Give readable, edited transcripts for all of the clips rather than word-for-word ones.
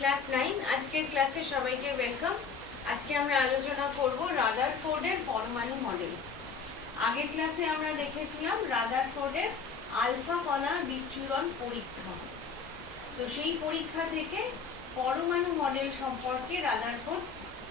Class 9 আজকের ক্লাসে সবাইকে ওয়েলকাম। আজকে আমরা আলোচনা করব রাদারফোর্ডের পরমাণু মডেল। আগের ক্লাসে আমরা দেখেছিলাম রাদারফোর্ডের আলফা কণা বিচ্ছুরণ পরীক্ষা। তো সেই পরীক্ষা থেকে পরমাণু মডেল সম্পর্কে রাদারফোর্ড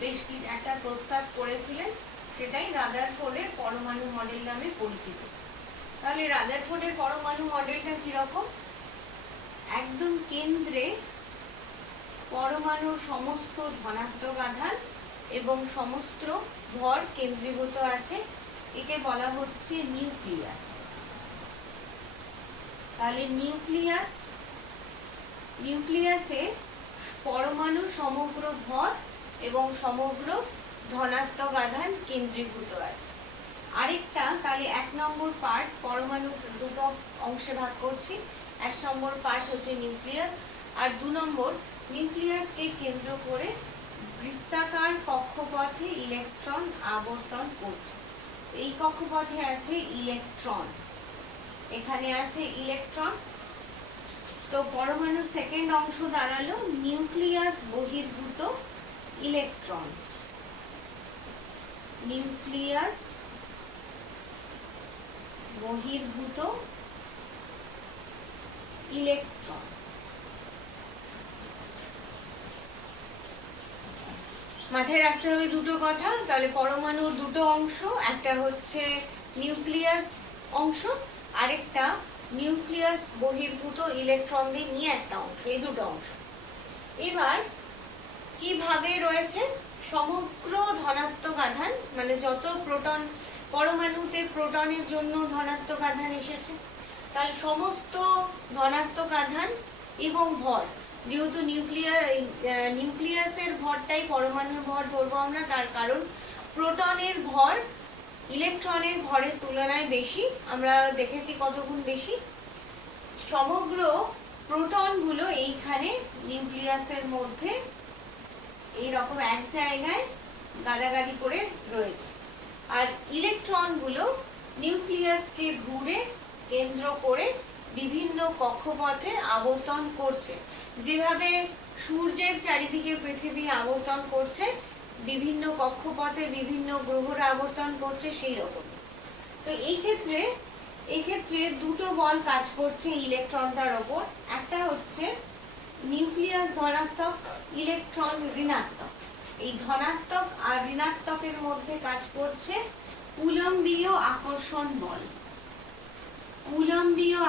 বেশ কিছু একটা প্রস্তাব করেছিলেন, সেটাই রাদারফোর্ডের পরমাণু মডেল নামে পরিচিত। তাহলে রাদারফোর্ডের পরমাণু মডেলটা কিরকম? একদম কেন্দ্রে পরমাণুর সমস্ত ধনাত্মক আধান এবং সমস্ত ভর কেন্দ্রীভূত আছে, একে বলা হচ্ছে নিউক্লিয়াস। তাহলে নিউক্লিয়াসে পরমাণুর সমগ্র ভর এবং সমগ্র ধনাত্মক আধান কেন্দ্রীভূত আছে। আরেকটা, তাহলে 1 নম্বর পার্ট পরমাণু দুটো অংশে ভাগ করছি। 1 নম্বর পার্ট হচ্ছে নিউক্লিয়াস, আর 2 নম্বর নিউক্লিয়াসকে কেন্দ্র করে বৃত্তাকার কক্ষপথে ইলেকট্রন আবর্তন করছে। এই কক্ষপথে আছে ইলেকট্রন, এখানে আছে ইলেকট্রন। তো পরমাণুর সেকেন্ড অংশ দাঁড়ালো নিউক্লিয়াস বহির্ভূত ইলেকট্রন। নিউক্লিয়াস বহির্ভূত ইলেকট্রন। মাথায় রাখতে হবে দুটো কথা। তাহলে পরমাণুর দুটো অংশ, একটা হচ্ছে নিউক্লিয়াস অংশ, আরেকটা নিউক্লিয়াস বহির্ভূত ইলেকট্রন দিয়ে নিয়ে একটা অংশ, এই দুটো অংশ। এবার কিভাবে রয়েছে সমগ্র ধনাত্মক আধান, মানে যত প্রোটন পরমাণুতে প্রোটনের জন্য ধনাত্মক আধান এসেছে, তাহলে সমস্ত ধনাত্মক আধান এবং ভর, যেহেতু নিউক্লিয়াসের ভরটাই পরমাণুর ভর ধরবো আমরা, তার কারণ প্রোটনের ভর ইলেকট্রনের ভরের তুলনায় বেশি। আমরা দেখেছি কত গুণ বেশি। সমগ্র প্রোটনগুলো এইখানে নিউক্লিয়াসের মধ্যে এইরকম এক জায়গায় গাদাগাদি করে রয়েছে, আর ইলেকট্রনগুলো নিউক্লিয়াসকে ঘুরে কেন্দ্র করে বিভিন্ন কক্ষপথে আবর্তন করছে। যেভাবে সূর্যের চারিদিকে পৃথিবী আবর্তন করছে, বিভিন্ন কক্ষপথে বিভিন্ন গ্রহরা আবর্তন করছে, সেই রকম। তো এই ক্ষেত্রে দুটো বল কাজ করছে ইলেকট্রনটার ওপর। একটা হচ্ছে নিউক্লিয়াস ধনাত্মক, ইলেকট্রন ঋণাত্মক। এই ধনাত্মক আর ঋণাত্মকের মধ্যে কাজ করছে কুলম্বীয় আকর্ষণ বল। কুলম্বীয়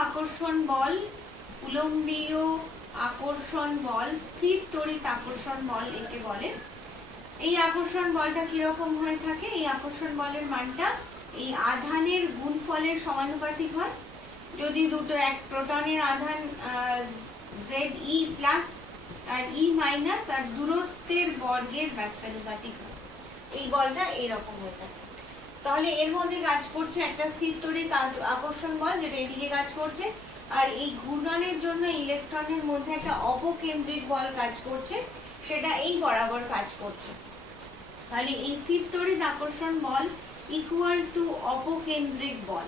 আকর্ষণ বল, স্থির তড়িৎ আকর্ষণ বল একে বলে। এই আকর্ষণ বলটা কিরকম হয়ে থাকে? এই আকর্ষণ বলের মানটা এই আধানের গুণফলের সমানুপাতিক হয়। যদি দুটো, এক প্রোটনের আধান ZE প্লাস আর E মাইনাস আর দূরত্বের বর্গের ব্যস্তানুপাতিক হয়, এই বলটা এইরকম হয়ে থাকে। তাহলে এর মধ্যে কাজ করছে একটা স্থির তড়িৎ আকর্ষণ বল, যেটা এদিকে কাজ করছে, আর এই ঘূর্ণনের জন্য ইলেকট্রনের মধ্যে একটা অপকেন্দ্রিক বল কাজ করছে, সেটা এই বরাবর কাজ করছে। তাহলে এই স্থির তড়িৎ আকর্ষণ বল ইকুয়াল টু অপকেন্দ্রিক বল,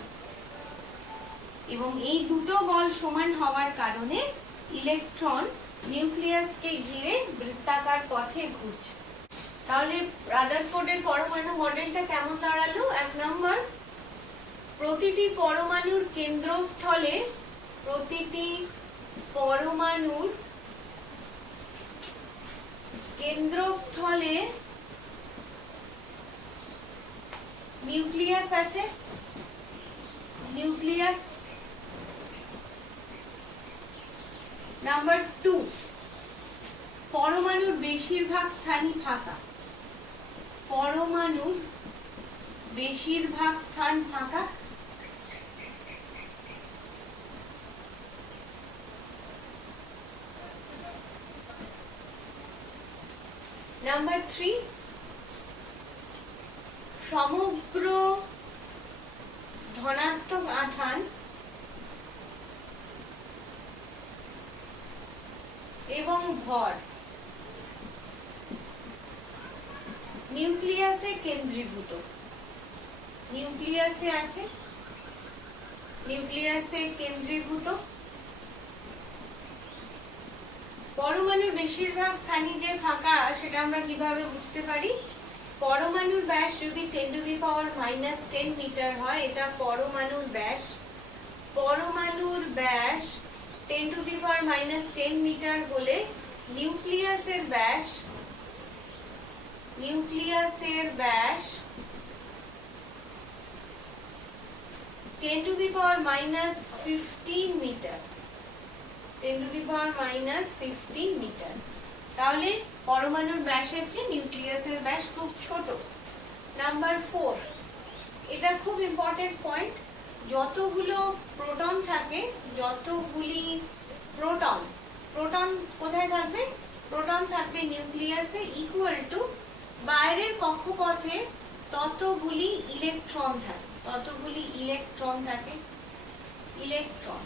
এবং এই দুটো বল সমান হওয়ার কারণে ইলেকট্রন নিউক্লিয়াসকে ঘিরে বৃত্তাকার পথে ঘুরছে। তাহলে রাদারফোর্ডের পরমাণু মডেলটা কেমন দাঁড়ালো? 1 নম্বর, প্রতিটি পরমাণুর কেন্দ্রস্থলে নিউক্লিয়াস আছে। নিউক্লিয়াস। নাম্বার 2, পরমাণুর বেশিরভাগ স্থানই ফাঁকা। পরমাণুর বেশিরভাগ স্থান ফাঁকা। নাম্বার 3, সমগ্র ধনাত্মক আধান এবং ভর নিউক্লিয়াসে কেন্দ্রীভূত। নিউক্লিয়াসে আছে, নিউক্লিয়াসে কেন্দ্রীভূত। পরমাণুর বেশিরভাগ স্থানই যে ফাঁকা সেটা আমরা কিভাবে বুঝতে পারি? পরমাণুর ব্যাস যদি 10⁻⁻10 মিটার হয়, এটা পরমাণুর ব্যাস। পরমাণুর ব্যাস 10⁻⁻10 মিটার হলে নিউক্লিয়াসের ব্যাস 10⁻15 মিটার। 10⁻15 মিটার। তাহলে পরমাণুর ব্যাসের চেয়ে নিউক্লিয়াসের ব্যাস খুব ছোট। নাম্বার 4, এটা খুব ইম্পর্টেন্ট পয়েন্ট। যতগুলো প্রোটন থাকে, যতগুলি প্রোটন কোথায় থাকবে? প্রোটন থাকবে নিউক্লিয়াসে, ইকুয়াল টু বাইরের কক্ষপথে ততগুলি ইলেকট্রন থাকে। ইলেকট্রন।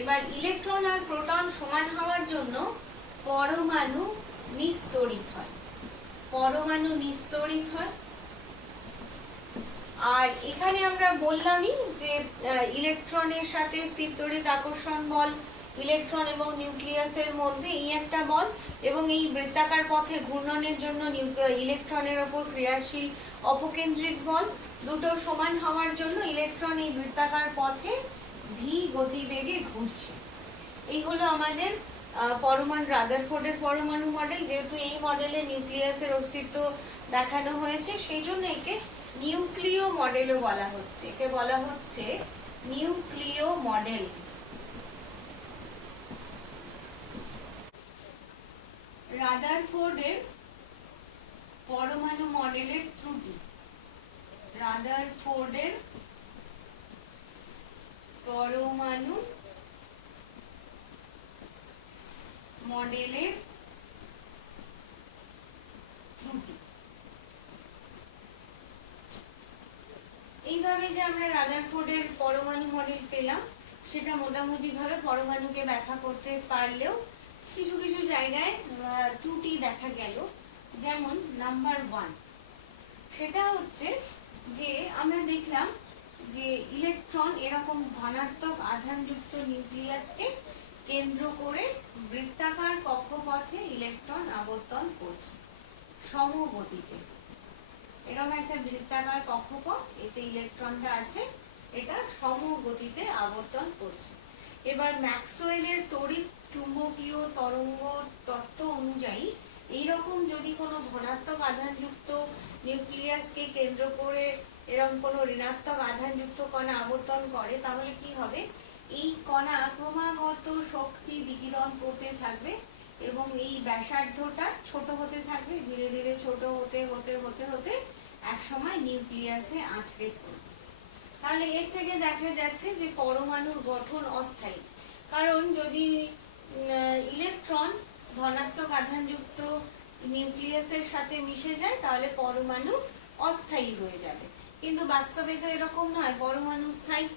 এবার ইলেকট্রন আর প্রোটন সমান হওয়ার জন্য পরমাণু নিস্তড়িত হয়। আর এখানে আমরা বললামই যে ইলেকট্রনের সাথে স্থির তড়িৎ আকর্ষণ বল, ইলেকট্রন এবং নিউক্লিয়াসের মধ্যে এই একটা বল, এবং এই বৃত্তাকার পথে ঘূর্ণনের জন্য ইলেকট্রনের ওপর ক্রিয়াশীল অপকেন্দ্রিক বল, দুটো সমান হওয়ার জন্য ইলেকট্রন এই বৃত্তাকার পথে ভি গতিবেগে ঘুরছে। এই হলো আমাদের পরমাণু রাদারফোর্ডের পরমাণু মডেল। যেহেতু এই মডেলে নিউক্লিয়াসের অস্তিত্ব দেখানো হয়েছে, সেই জন্য একে নিউক্লিয় মডেলও বলা হচ্ছে। একে বলা হচ্ছে নিউক্লিয় মডেল। রাদারফোর্ডের পরমাণু মডেলের ত্রুটি। রাদারফোর্ডের পরমাণু মডেলের ত্রুটি। এইভাবে যে আমরা রাদারফোর্ডের পরমাণু মডেল পেলাম, সেটা মোটামুটি ভাবে পরমাণুকে ব্যাখ্যা করতে পারলেও কিছু কিছু জায়গায় ত্রুটি দেখা গেল। যেমন নাম্বার 1, সেটা হচ্ছে যে আমরা দেখলাম যে ইলেকট্রন এরকম ধনাত্মক আধানযুক্ত নিউক্লিয়াসকে কেন্দ্র করে বৃত্তাকার কক্ষপথে ইলেকট্রন আবর্তন করছে সমগতিতে। এরকম একটা বৃত্তাকার কক্ষপথ, এতে ইলেকট্রনটা আছে, এটা সমগতিতে আবর্তন করছে। এবার ম্যাক্সওয়েলের তড়িৎ চুম্বকীয় তরঙ্গ তত্ত্ব অনুযায়ী এইরকম যদি কোনো ধনাত্মক আধানযুক্ত নিউক্লিয়াসকে কেন্দ্র করে এরকম কোনো ঋণাত্মক আধানযুক্ত কণা আবর্তন করে, তাহলে কি হবে? এই কণা ক্রমাগত শক্তি বিকিরণ করতে থাকবে এবং এই ব্যাসার্ধটা ছোট হতে থাকবে, ধীরে ধীরে ছোট হতে হতে হতে হতে একসময় নিউক্লিয়াসে আঁচড়ে পড়বে। তাহলে এর থেকে দেখা যাচ্ছে যে পরমাণুর গঠন অস্থায়ী। কারণ যদি ইলেকট্রন ধনাত্মক আধানযুক্ত নিউক্লিয়াসের সাথে মিশে যায়, তাহলে পরমাণু অস্থায়ী হয়ে যাবে। কিন্তু বাস্তবে তো এরকম নয়, পরমাণু স্থায়ী।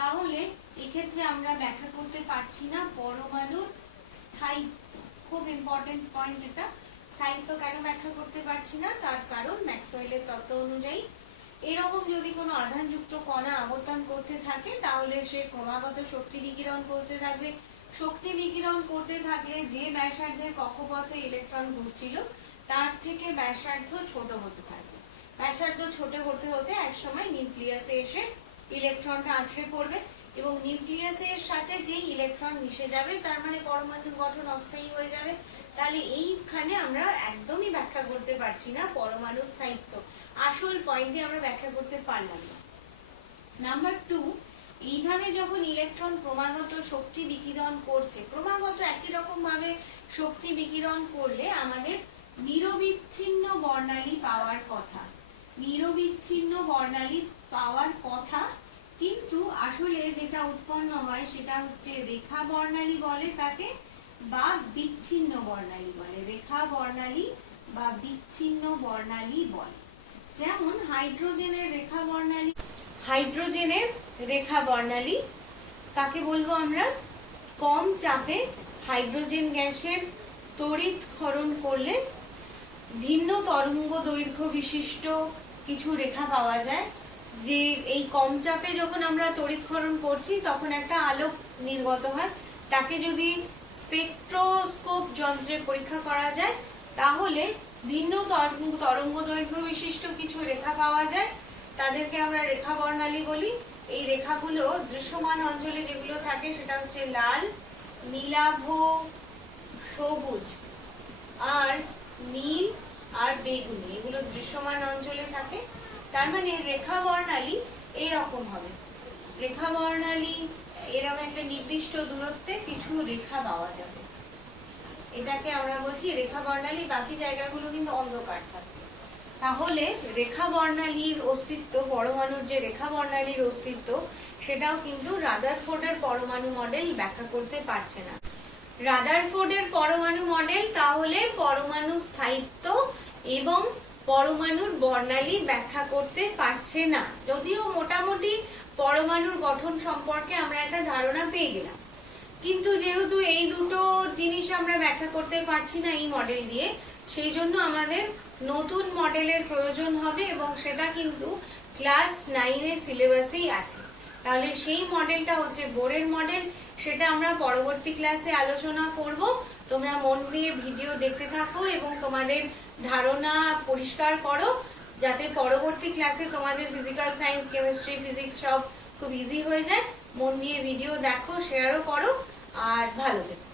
তাহলে এক্ষেত্রে আমরা ব্যাখ্যা করতে পারছি না পরমাণুর স্থায়িত্ব। খুব ইম্পর্টেন্ট পয়েন্ট এটা। স্থায়িত্ব কেন ব্যাখ্যা করতে পারছি না? তার কারণ ম্যাক্সওয়েলের তত্ত্ব অনুযায়ী এরকম যদি কোনো আধানযুক্ত কণা আবর্তন করতে থাকে, তাহলে সে ক্রমাগত শক্তি বিকিরণ করতে থাকবে। শক্তি বিকিরণ করতে থাকলে যে ব্যাসার্ধের কক্ষপথে ইলেকট্রন ঘুরছিল, তার থেকে ব্যাসার্ধ ছোট হতে থাকবে। ব্যাসার্ধ ছোট হতে হতে একসময় নিউক্লিয়াসে এসে ইলেকট্রনটা আছড়ে পড়বে, এবং নিউক্লিয়াসের সাথে যে ইলেকট্রন মিশে যাবে, তার মানে পরমাণুর গঠন অস্থায়ী হয়ে যাবে। তাহলে এইখানে আমরা একদমই ব্যাখ্যা করতে পারছি না পরমাণুর স্থায়িত্ব। আসল পয়েন্টে আমরা ব্যাখ্যা করতে পারলাম না। নাম্বার 2, এইভাবে যখন ইলেকট্রন ক্রমাগত শক্তি বিকিরণ করছে, ক্রমাগত একই রকম ভাবে শক্তি বিকিরণ করলে আমাদের নিরবিচ্ছিন্ন বর্ণালী পাওয়ার কথা। নিরবিচ্ছিন্ন বর্ণালী পাওয়ার কথা, কিন্তু আসলে যেটা উৎপন্ন হয় সেটা হচ্ছে রেখা বর্ণালী বলে তাকে, বা বিচ্ছিন্ন বর্ণালী বলে। রেখা বর্ণালী বা বিচ্ছিন্ন বর্ণালী বলে। যেমন হাইড্রোজেনের রেখা বর্ণালী। হাইড্রোজেনের রেখা বর্ণালী কাকে বলবো আমরা? কম চাপে হাইড্রোজেন গ্যাসের তড়িৎ ক্ষরণ করলে ভিন্ন তরঙ্গ দৈর্ঘ্য বিশিষ্ট কিছু রেখা পাওয়া যায়। যে এই কম চাপে যখন আমরা তড়িৎ ক্ষরণ করছি, তখন একটা আলোক নির্গত হয়, তাকে যদি স্পেকট্রোস্কোপ যন্ত্রে পরীক্ষা করা যায় তাহলে ভিন্ন তরঙ্গ দৈর্ঘ্য বিশিষ্ট কিছু রেখা পাওয়া যায়, তাদেরকে আমরা রেখা বর্ণালী বলি। এই রেখাগুলো দৃশ্যমান অঞ্চলে যেগুলো থাকে সেটা হচ্ছে লাল, নীলাভ, সবুজ আর নীল আর বেগুনি, এগুলো দৃশ্যমান অঞ্চলে থাকে। তার মানে রেখা বর্ণালী এইরকম হবে। রেখা বর্ণালী এরকম একটা নির্দিষ্ট দূরত্বে কিছু রেখা পাওয়া যাবে, এটাকে আমরা বলছি রেখা বর্ণালী। বাকি জায়গাগুলো কিন্তু অন্ধকার থাকে। তাহলে রেখা বর্ণালীর অস্তিত্ব, পরমাণুর যে রেখা বর্ণালীর অস্তিত্ব, সেটাও কিন্তু রাদারফোর্ডের পরমাণু মডেল ব্যাখ্যা করতে পারছে না। রাদারফোর্ডের পরমাণু মডেল তাহলে পরমাণু স্থায়িত্ব এবং পরমাণুর বর্ণালী ব্যাখ্যা করতে পারছে না, যদিও মোটামুটি পরমাণুর গঠন সম্পর্কে আমরা একটা ধারণা পেয়ে গেলাম। কিন্তু যেহেতু এই দুটো জিনিস আমরা ব্যাখ্যা করতে পারছি না এই মডেল দিয়ে, সেই জন্য আমাদের নতুন মডেলের প্রয়োজন হবে এবং সেটা কিন্তু ক্লাস 9-এর সিলেবাসেই আছে। তাহলে সেই মডেলটা হচ্ছে বোরের মডেল, সেটা আমরা পরবর্তী ক্লাসে আলোচনা করব। তোমরা মন দিয়ে ভিডিও দেখতে থাকো এবং তোমাদের ধারণা পরিষ্কার করো, যাতে পরবর্তী ক্লাসে তোমাদের ফিজিক্যাল সায়েন্স, কেমিস্ট্রি, ফিজিক্স সব খুব ইজি হয়ে যায়। মন দিয়ে ভিডিও দেখো, শেয়ারও করো আর ভালো থেকো।